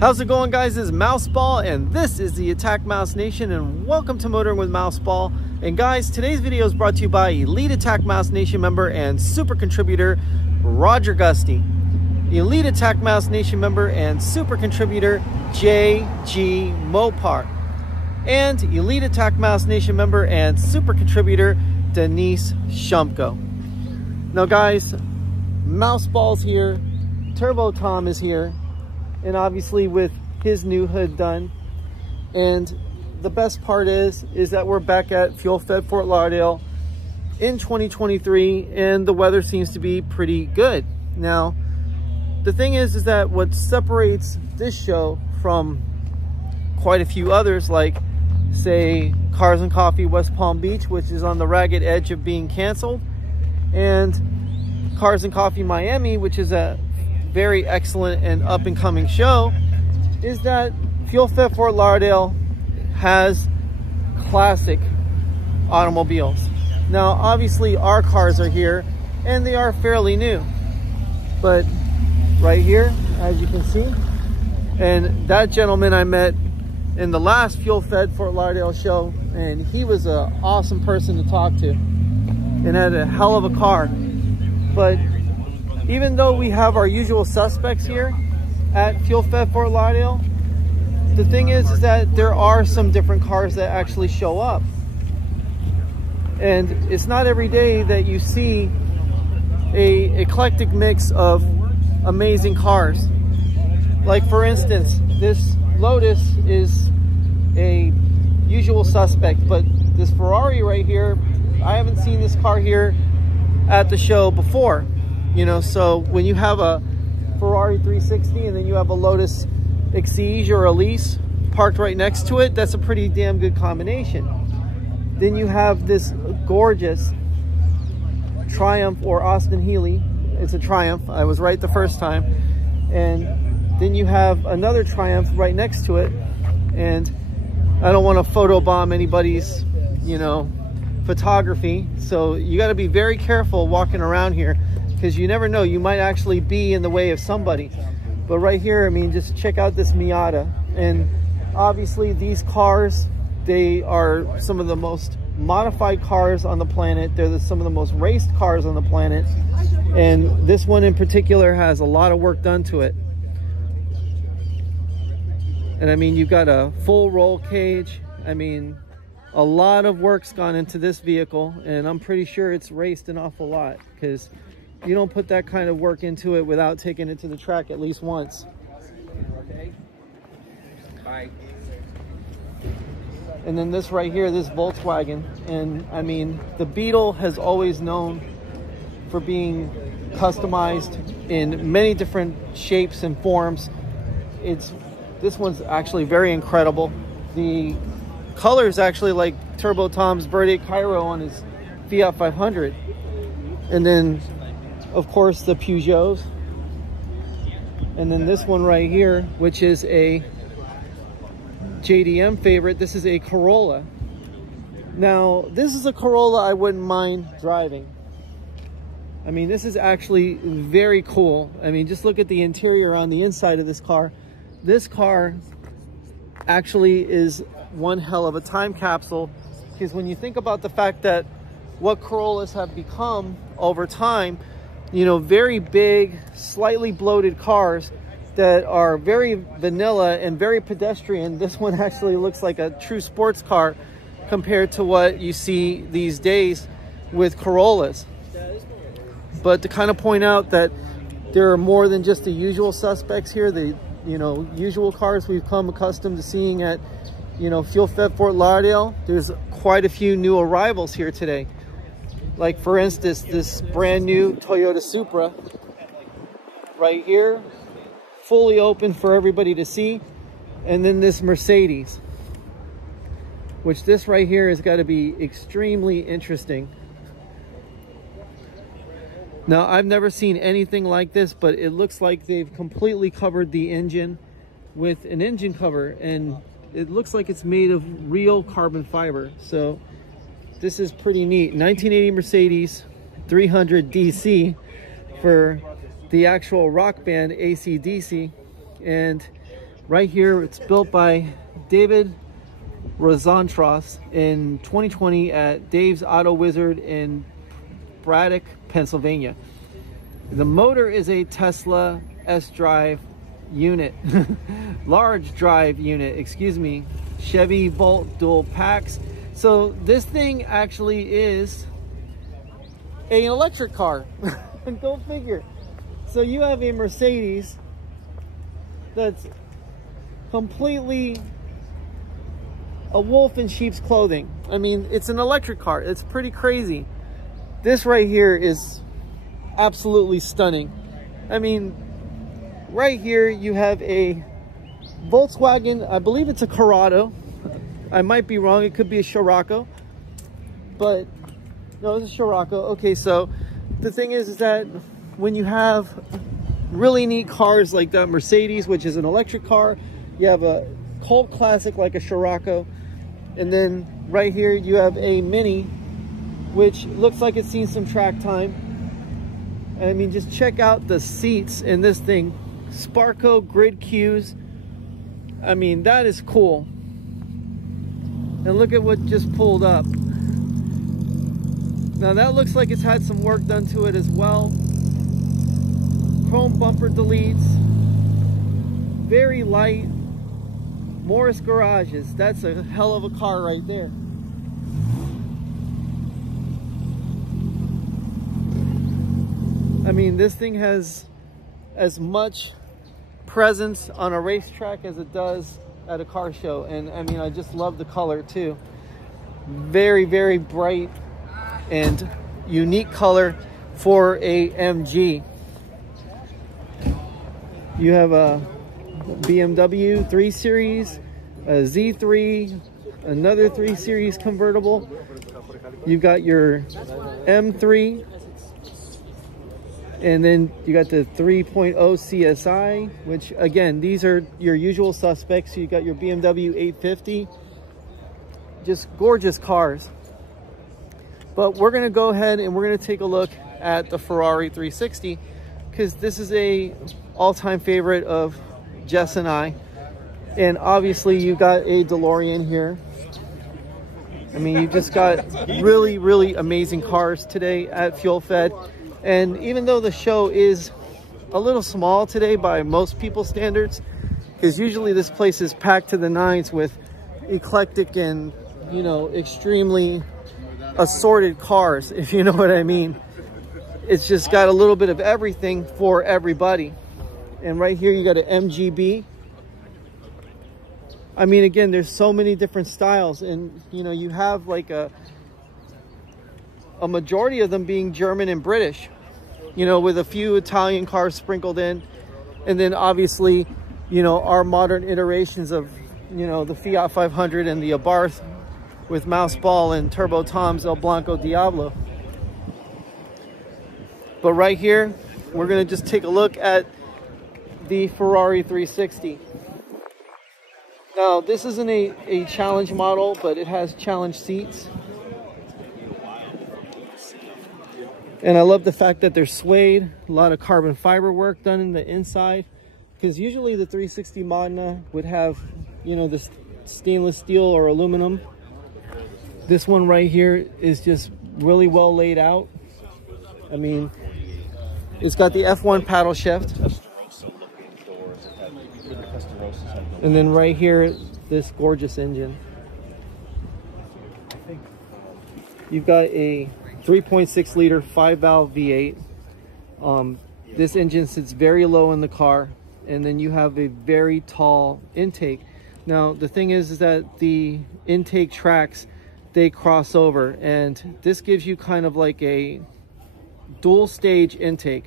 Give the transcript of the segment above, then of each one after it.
How's it going, guys? This is Mouseball and this is the AttackMouse Nation, and welcome to Motoring with Mouseball. And guys, today's video is brought to you by Elite AttackMouse Nation member and super contributor Roger Gusty, Elite AttackMouse Nation member and super contributor JG Mopar, and Elite AttackMouse Nation member and super contributor Denise Shumko. Now guys, Mouseball's here, Turbo Tom is here, and obviously with his new hood done. And the best part is that we're back at Fuel Fed Fort Lauderdale in 2023, and the weather seems to be pretty good. Now, the thing is that what separates this show from quite a few others, like say Cars and Coffee West Palm Beach, which is on the ragged edge of being canceled, and Cars and Coffee Miami, which is a very excellent and up-and-coming show, is that Fuel Fed Fort Lauderdale has classic automobiles. Now obviously our cars are here and they are fairly new, but right here, as you can see, and that gentleman I met in the last Fuel Fed Fort Lauderdale show, and he was an awesome person to talk to and had a hell of a car. But even though we have our usual suspects here at Fuel Fed Fort Lauderdale, the thing is that there are some different cars that actually show up. And it's not every day that you see a eclectic mix of amazing cars. Like for instance, this Lotus is a usual suspect, but this Ferrari right here, I haven't seen this car here at the show before. You know, so when you have a Ferrari 360 and then you have a Lotus Exige or Elise parked right next to it, that's a pretty damn good combination. Then you have this gorgeous Triumph or Austin Healey. It's a Triumph. I was right the first time. And then you have another Triumph right next to it. And I don't want to photobomb anybody's, you know, photography. So you got to be very careful walking around here, because you never know, you might actually be in the way of somebody. But right here, I mean, just check out this Miata. And obviously these cars, they are some of the most modified cars on the planet. They're some of the most raced cars on the planet. And this one in particular has a lot of work done to it. And I mean, you've got a full roll cage. I mean, a lot of work's gone into this vehicle, and I'm pretty sure it's raced an awful lot, because you don't put that kind of work into it without taking it to the track at least once. Okay. Bye. And then this right here, this Volkswagen, and I mean, the Beetle has always known for being customized in many different shapes and forms. This one's actually very incredible. The color is actually like Turbo Tom's birthday Cairo on his Fiat 500. And then of course the Peugeots, and then this one right here, which is a JDM favorite. This is a Corolla. Now this is a Corolla I wouldn't mind driving. I mean, this is actually very cool. I mean, just look at the interior on the inside of this car. This car actually is one hell of a time capsule, because when you think about the fact that what Corollas have become over time, you know, very big, slightly bloated cars that are very vanilla and very pedestrian. This one actually looks like a true sports car compared to what you see these days with Corollas. But to kind of point out that there are more than just the usual suspects here, the, you know, usual cars we've come accustomed to seeing at, you know, Fuel Fed Fort Lauderdale. There's quite a few new arrivals here today. Like for instance, this brand new Toyota Supra right here, fully open for everybody to see. And then this Mercedes, which this right here has got to be extremely interesting. Now, I've never seen anything like this, but it looks like they've completely covered the engine with an engine cover, and it looks like it's made of real carbon fiber. So this is pretty neat. 1980 Mercedes 300 DC for the actual rock band AC/DC. And Right here, it's built by David Rosentross in 2020 at Dave's Auto Wizard in Braddock, Pennsylvania. The motor is a Tesla S-Drive unit, large drive unit, excuse me, Chevy Volt dual packs. So this thing actually is an electric car. Go figure. So you have a Mercedes that's completely a wolf in sheep's clothing. I mean, it's an electric car. It's pretty crazy. This right here is absolutely stunning. I mean, right here you have a Volkswagen, I believe it's a Corrado. I might be wrong, it could be a Scirocco, but no, it's a Scirocco. Okay, so the thing is that when you have really neat cars like that Mercedes, which is an electric car, you have a cult classic like a Scirocco, and then right here you have a Mini, which looks like it's seen some track time. And I mean, just check out the seats in this thing. Sparco grid cues. I mean, that is cool. And look at what just pulled up. Now that looks like it's had some work done to it as well. Chrome bumper deletes. Very light. Morris garages. That's a hell of a car right there. I mean, this thing has as much presence on a racetrack as it does at a car show. And I mean, I just love the color too. Very, very bright and unique color for a MG. You have a BMW 3 Series, a Z3, another 3 Series convertible. You've got your M3, and then you got the 3.0 CSI, which again, these are your usual suspects. You got your BMW 850, just gorgeous cars. But we're gonna go ahead and we're gonna take a look at the Ferrari 360, because this is a all-time favorite of Jess and I. And obviously you got a DeLorean here. I mean, you just got really, really amazing cars today at Fuel Fed. And even though the show is a little small today by most people's standards, because usually this place is packed to the nines with eclectic and, you know, extremely assorted cars, if you know what I mean. It's just got a little bit of everything for everybody. And right here you got an MGB. I mean, again, there's so many different styles, and you know, you have like a majority of them being German and British, you know, with a few Italian cars sprinkled in. And then obviously, you know, our modern iterations of, you know, the Fiat 500 and the Abarth with Mouseball and Turbo Tom's El Blanco Diablo. But right here, we're gonna just take a look at the Ferrari 360. Now, this isn't a challenge model, but it has challenge seats. And I love the fact that they're suede, a lot of carbon fiber work done in the inside, because usually the 360 Modena would have, you know, this stainless steel or aluminum. This one right here is just really well laid out. I mean, it's got the F1 paddle shift. And then right here, this gorgeous engine. You've got a 3.6 liter 5-valve V8. This engine sits very low in the car, and then you have a very tall intake. Now, the thing is that the intake tracks, they cross over, and this gives you kind of like a dual stage intake.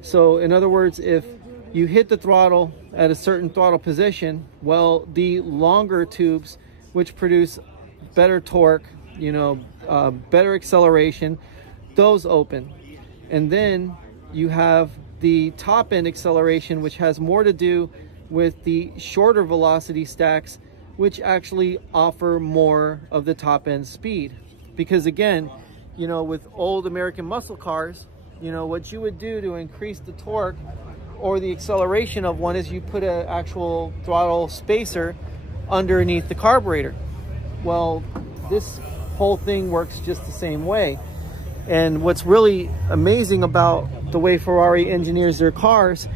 So in other words, if you hit the throttle at a certain throttle position, well, the longer tubes, which produce better torque, you know, better acceleration, those open. And then you have the top end acceleration, which has more to do with the shorter velocity stacks, which actually offer more of the top end speed. Because again, you know, with old American muscle cars, you know, what you would do to increase the torque or the acceleration of one is you put an actual throttle spacer underneath the carburetor. Well, this whole thing works just the same way. And what's really amazing about the way Ferrari engineers their cars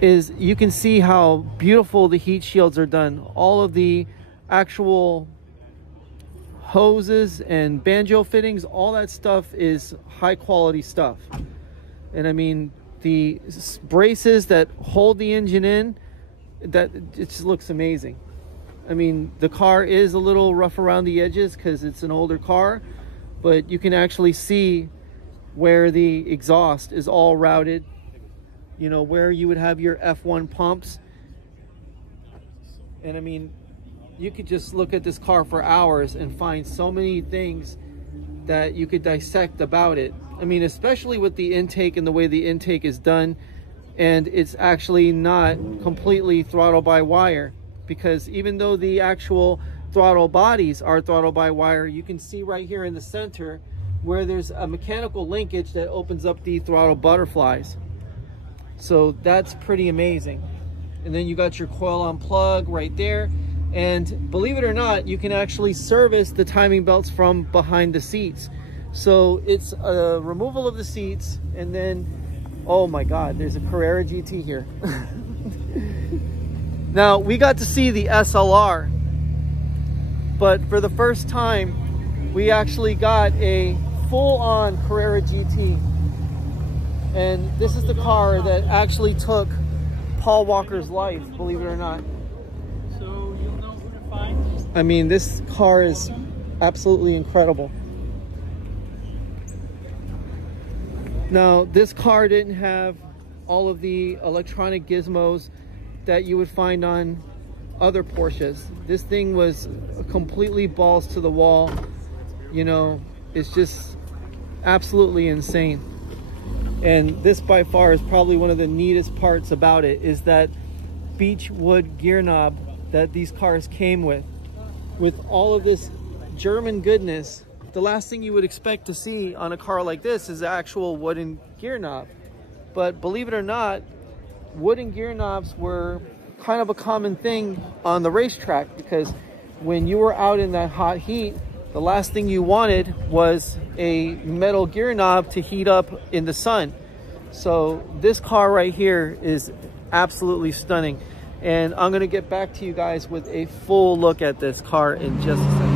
is you can see how beautiful the heat shields are done. All of the actual hoses and banjo fittings, all that stuff is high quality stuff. And I mean, the braces that hold the engine in, that it just looks amazing. I mean, the car is a little rough around the edges because it's an older car, but you can actually see where the exhaust is all routed, you know, where you would have your F1 pumps. And I mean, you could just look at this car for hours and find so many things that you could dissect about it. I mean, especially with the intake and the way the intake is done, and it's actually not completely throttle by wire, because even though the actual throttle bodies are throttle by wire, you can see right here in the center where there's a mechanical linkage that opens up the throttle butterflies. So that's pretty amazing. And then you got your coil on plug right there. And believe it or not, you can actually service the timing belts from behind the seats. So it's a removal of the seats, and then, oh my God, there's a Carrera GT here. Now, we got to see the SLR, but for the first time, we actually got a full-on Carrera GT. And this is the car that actually took Paul Walker's life, believe it or not. So you'll know who to find? I mean, this car is absolutely incredible. Now, this car didn't have all of the electronic gizmos that you would find on other Porsches. This thing was completely balls to the wall. You know, it's just absolutely insane. And this by far is probably one of the neatest parts about it, is that beechwood gear knob that these cars came with all of this German goodness. The last thing you would expect to see on a car like this is the actual wooden gear knob. But believe it or not, wooden gear knobs were kind of a common thing on the racetrack, because when you were out in that hot heat, the last thing you wanted was a metal gear knob to heat up in the sun. So this car right here is absolutely stunning. And I'm going to get back to you guys with a full look at this car in just a second.